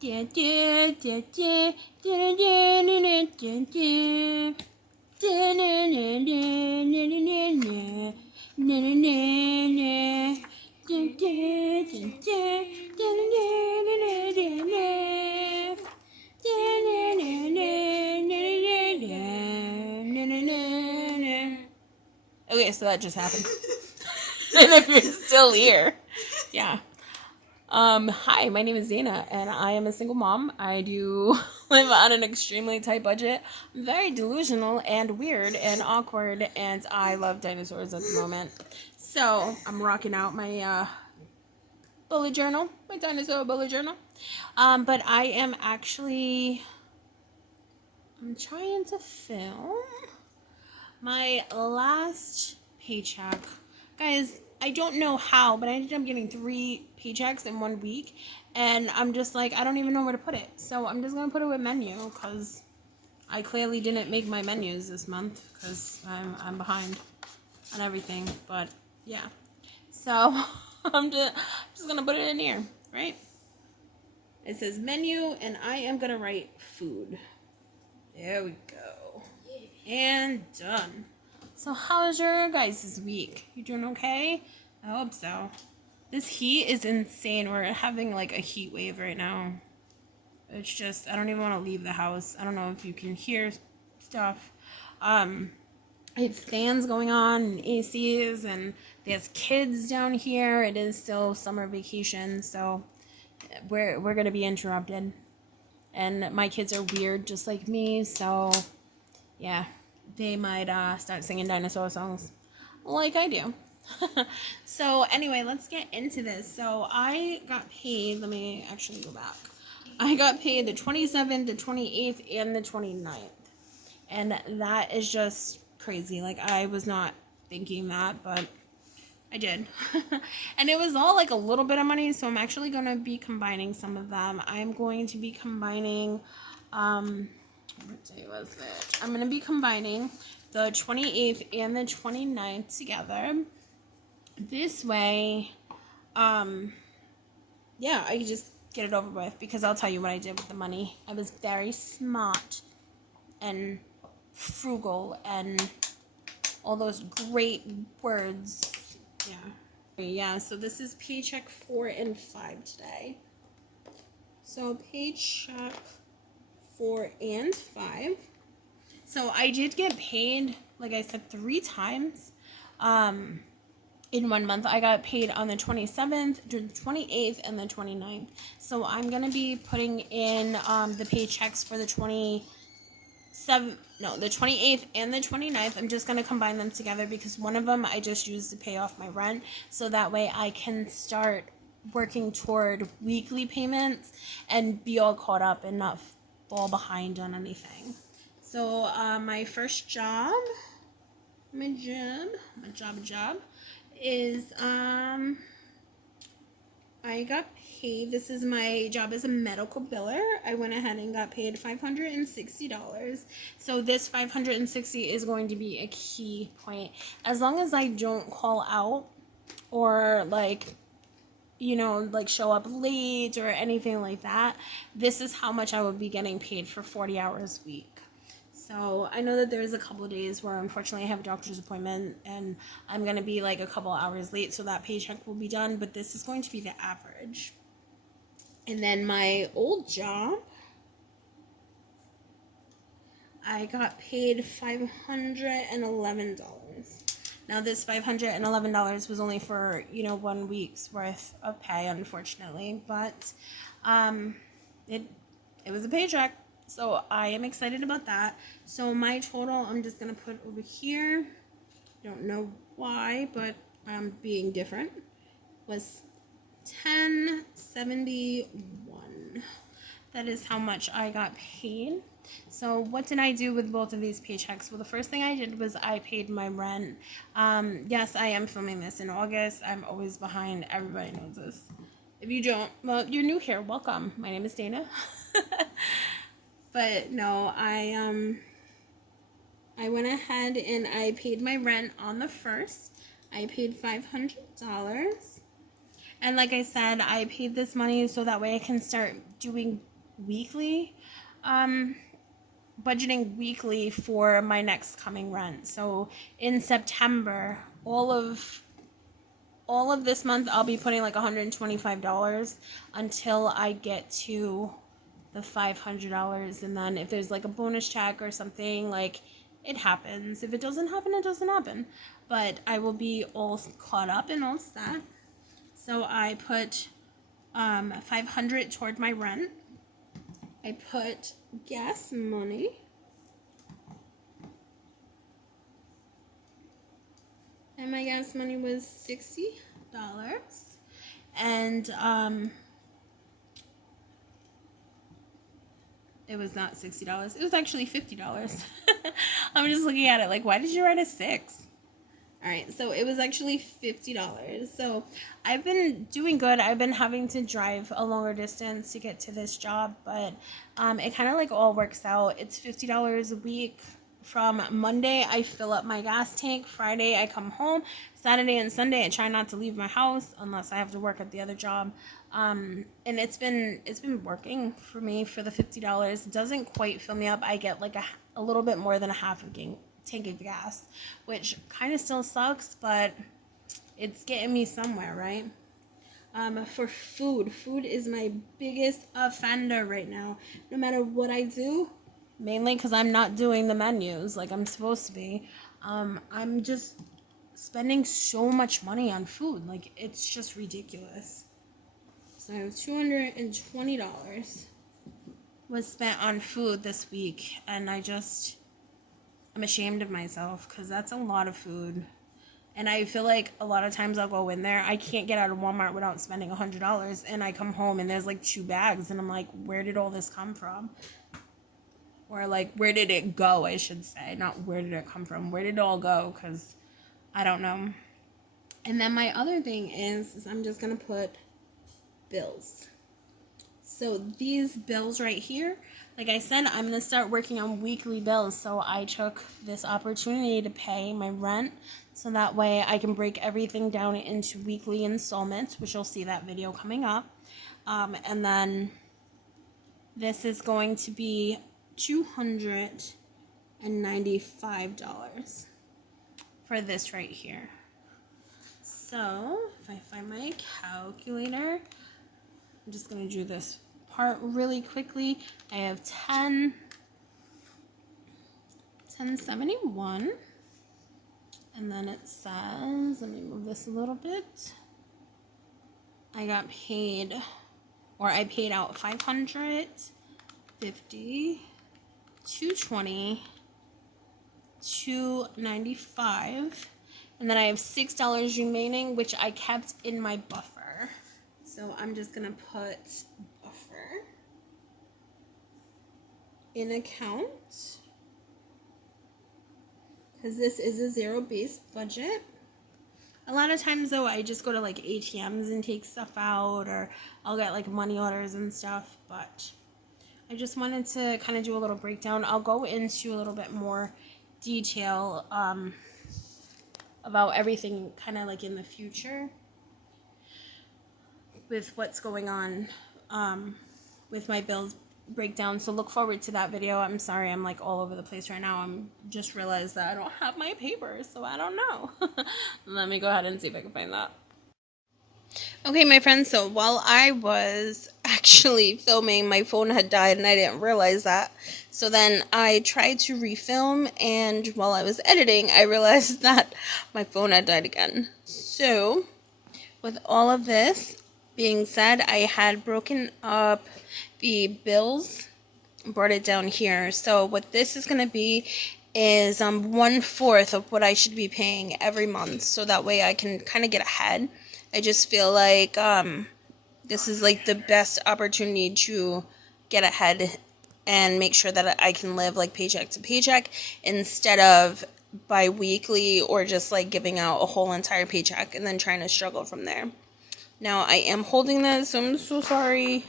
Okay, so that just happened. And if you're still here, yeah. Hi, my name is Dana, and I am a single mom. I do live on an extremely tight budget. I'm very delusional and weird and awkward, and I love dinosaurs at the moment. So, I'm rocking out my bullet journal, my dinosaur bullet journal. But I am actually, I'm trying to film my last paycheck. Guys, I don't know how, but I ended up getting 3 paychecks in 1 week. And I'm just like, I don't even know where to put it. So I'm just going to put it with menu because I clearly didn't make my menus this month because I'm behind on everything. But yeah. So I'm just going to put it in here, right? It says menu and I am going to write food. There we go. And done. So how's your guys' week? You doing okay? I hope so. This heat is insane. We're having like a heat wave right now. It's just, I don't even want to leave the house. I don't know if you can hear stuff. I have fans going on and ACs and there's kids down here. It is still summer vacation, so we're going to be interrupted. And my kids are weird just like me, so yeah. They might start singing dinosaur songs like I do. So anyway, let's get into this. So I got paid, let me actually go back. I got paid the 27th, the 28th, and the 29th. And that is just crazy. Like I was not thinking that, but I did. And it was all like a little bit of money, so I'm actually going to be combining some of them. I'm going to be combining what day was it? I'm going to be combining the 28th and the 29th together. This way, yeah, I can just get it over with because I'll tell you what I did with the money. I was very smart and frugal and all those great words. Yeah. Yeah, so this is paycheck 4 and 5 today. So paycheck 4 and 5. So I did get paid, like I said, 3 times in 1 month. I got paid on the 27th, the 28th, and the 29th. So I'm going to be putting in the paychecks for the 28th and the 29th. I'm just going to combine them together because one of them I just used to pay off my rent. So that way I can start working toward weekly payments and be all caught up and not fall behind on anything. So my first job, my job is I got paid. This is my job as a medical biller. I went ahead and got paid $560. So this $560 is going to be a key point. As long as I don't call out or like show up late or anything like that, this is how much I would be getting paid for 40 hours a week. So I know that there's a couple of days where unfortunately I have a doctor's appointment and I'm going to be like a couple hours late, so that paycheck will be done, but this is going to be the average. And then my old job, I got paid $511. Now this $511 was only for 1 week's worth of pay, unfortunately, but it was a paycheck, so I am excited about that. So my total, I'm just gonna put over here. Don't know why, but I'm being different. Was $10.71. That is how much I got paid. So what did I do with both of these paychecks? Well, the first thing I did was I paid my rent. Yes, I am filming this in August. I'm always behind. Everybody knows this. If you don't, well, you're new here. Welcome. My name is Dana. But no, I went ahead and I paid my rent on the 1st. I paid $500. And like I said, I paid this money so that way I can start doing weekly, budgeting weekly for my next coming rent. So in September, all of this month I'll be putting like $125 until I get to the $500, and then if there's like a bonus check or something, like, it happens. If it doesn't happen, it doesn't happen. But I will be all caught up and all set. So I put $500 toward my rent. I put gas money. And my gas money was $60. And it was not $60. It was actually $50. I'm just looking at it like, why did you write a 6? All right, so it was actually $50. So I've been doing good. I've been having to drive a longer distance to get to this job, but it kind of like all works out. It's $50 a week. From Monday, I fill up my gas tank. Friday, I come home. Saturday and Sunday, I try not to leave my house unless I have to work at the other job. And it's been working for me for the $50. It doesn't quite fill me up. I get like a little bit more than a half a tank of gas, which kind of still sucks, but it's getting me somewhere, right? For food is my biggest offender right now. No matter what I do, mainly because I'm not doing the menus like I'm supposed to be, I'm just spending so much money on food. Like, it's just ridiculous. So $220 was spent on food this week, and I'm ashamed of myself because that's a lot of food. And I feel like a lot of times I'll go in there, I can't get out of Walmart without spending $100, and I come home and there's like 2 bags, and I'm like, where did all this come from? Or like, where did it go, I should say. Not where did it come from. Where did it all go? Because I don't know. And then my other thing is I'm just going to put bills. So these bills right here, like I said, I'm going to start working on weekly bills. So I took this opportunity to pay my rent. So that way I can break everything down into weekly installments, which you'll see that video coming up. And then this is going to be $295 for this right here. So if I find my calculator, I'm just going to do this part really quickly. I have 1071, and then it says, let me move this a little bit. I paid out 550, 220, 295, and then I have $6 remaining, which I kept in my buffer. So I'm just gonna put buffer in account, because this is a zero-based budget. A lot of times though, I just go to like ATMs and take stuff out, or I'll get like money orders and stuff, but I just wanted to kind of do a little breakdown. I'll go into a little bit more detail about everything kind of like in the future with what's going on with my bills breakdown. So look forward to that video. I'm sorry I'm like all over the place right now. I'm just realized that I don't have my papers, so I don't know. Let me go ahead and see if I can find that. Okay, my friends, so while I was actually filming, my phone had died and I didn't realize that. So then I tried to refilm, and while I was editing, I realized that my phone had died again. So with all of this being said, I had broken up the bills, brought it down here. So what this is going to be is 1/4 of what I should be paying every month, so that way I can kind of get ahead. I just feel like this is like the best opportunity to get ahead and make sure that I can live like paycheck to paycheck instead of bi-weekly, or just like giving out a whole entire paycheck and then trying to struggle from there. Now I am holding this, so I'm so sorry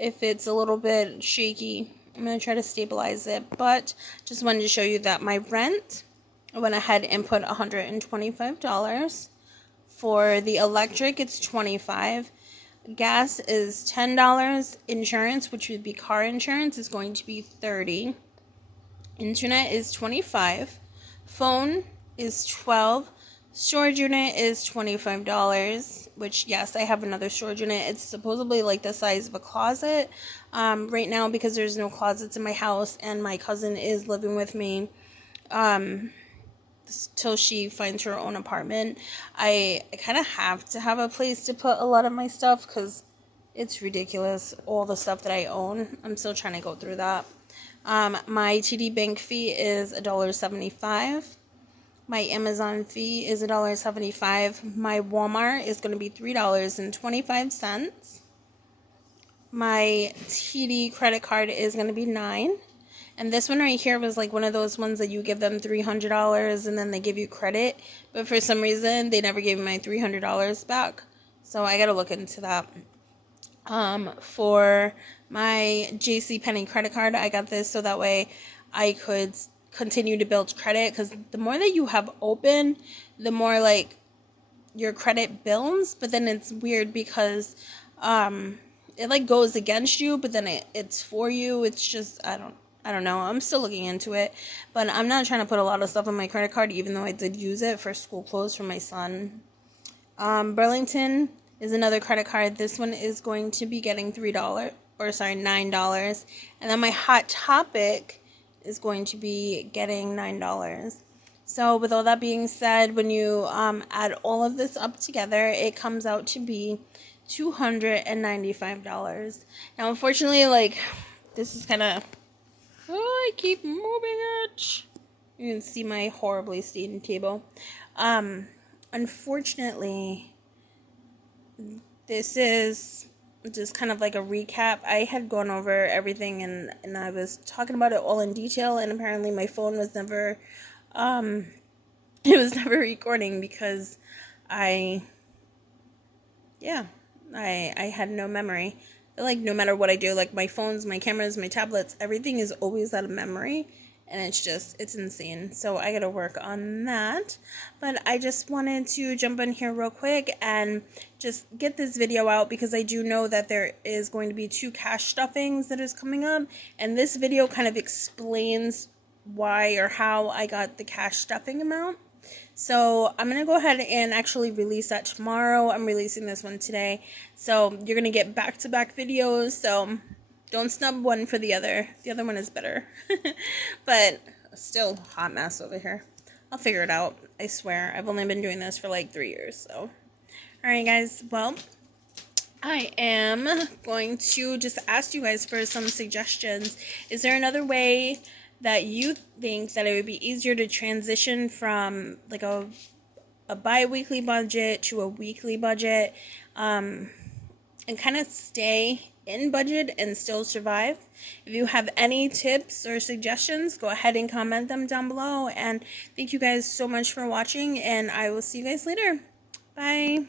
if it's a little bit shaky. I'm going to try to stabilize it, but just wanted to show you that my rent, I went ahead and put $125 For the electric, it's $25. Gas is $10. Insurance, which would be car insurance, is going to be $30. Internet is $25. Phone is $12. Storage unit is $25, which, yes, I have another storage unit. It's supposedly like the size of a closet. Right now, because there's no closets in my house and my cousin is living with me till she finds her own apartment, I kind of have to have a place to put a lot of my stuff because it's ridiculous, all the stuff that I own. I'm still trying to go through that. My TD Bank fee is $1.75. My Amazon fee is $1.75. My Walmart is going to be $3.25. My TD credit card is going to be $9. And this one right here was like one of those ones that you give them $300 and then they give you credit. But for some reason, they never gave me my $300 back. So I got to look into that. For my JCPenney credit card, I got this so that way I could continue to build credit, because the more that you have open, the more like your credit builds. But then it's weird because it like goes against you, but then it's for you. It's just I don't know. I'm still looking into it, but I'm not trying to put a lot of stuff on my credit card, even though I did use it for school clothes for my son. Burlington is another credit card. This one is going to be getting $9. And then my Hot Topic is going to be getting $9. So with all that being said, when you add all of this up together, it comes out to be $295. Now, unfortunately, like, this is kind of, I keep moving it. You can see my horribly stained table. Unfortunately, this is just kind of like a recap. I had gone over everything and I was talking about it all in detail, and apparently my phone was never recording because I had no memory. I feel like no matter what I do, like my phones, my cameras, my tablets, everything is always out of memory. And it's insane. So I got to work on that. But I just wanted to jump in here real quick and just get this video out, because I do know that there is going to be 2 cash stuffings that is coming up. And this video kind of explains why or how I got the cash stuffing amount. So I'm going to go ahead and actually release that tomorrow. I'm releasing this one today. So you're going to get back-to-back videos. So don't snub one for the other. The other one is better. But still hot mess over here. I'll figure it out. I swear. I've only been doing this for like 3 years. So, alright guys. Well, I am going to just ask you guys for some suggestions. Is there another way that you think that it would be easier to transition from like a bi-weekly budget to a weekly budget, and kind of stay in budget and still survive? If you have any tips or suggestions, go ahead and comment them down below. And thank you guys so much for watching, and I will see you guys later. Bye.